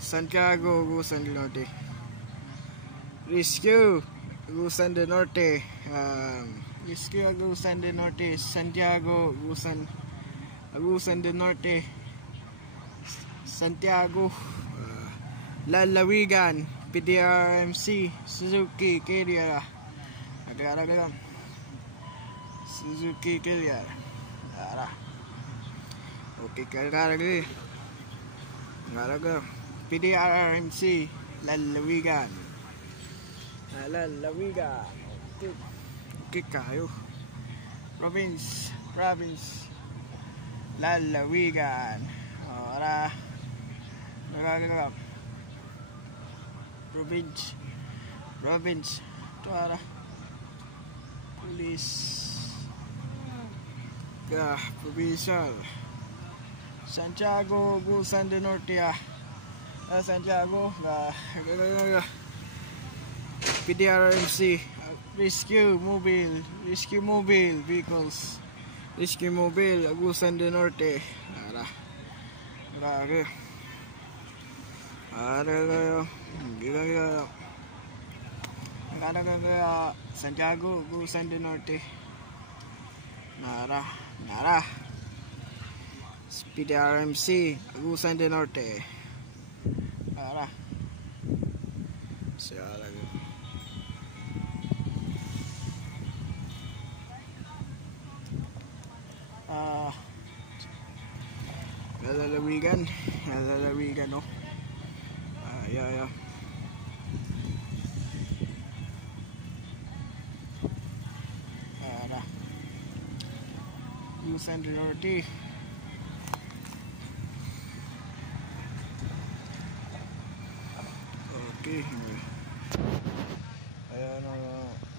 Santiago Agusan del Norte. Rescue Agusan del Norte. Rescue Agusan del Norte. Santiago Agusan del Norte. Santiago. Lalawigan. PDRMC. Suzuki Carrier. Agad-agad. Suzuki Carrier. Okay, agad-agad. Agad-agad. PDRMC. Lalawigan. Lalawigan. Okay kayo. Province. Lalawigan. Agad-agad. Province. Ito Police. Provincial. Santiago Agusan del Norte. Santiago. PDRMC. Rescue Mobile Vehicles. Rescue Mobile Agusan del Norte. Santiago Agusan del Norte. Nara. PDRMC Agusan del Norte. Siya lalawigan no. Yeah. Agusan del Norte. Okay.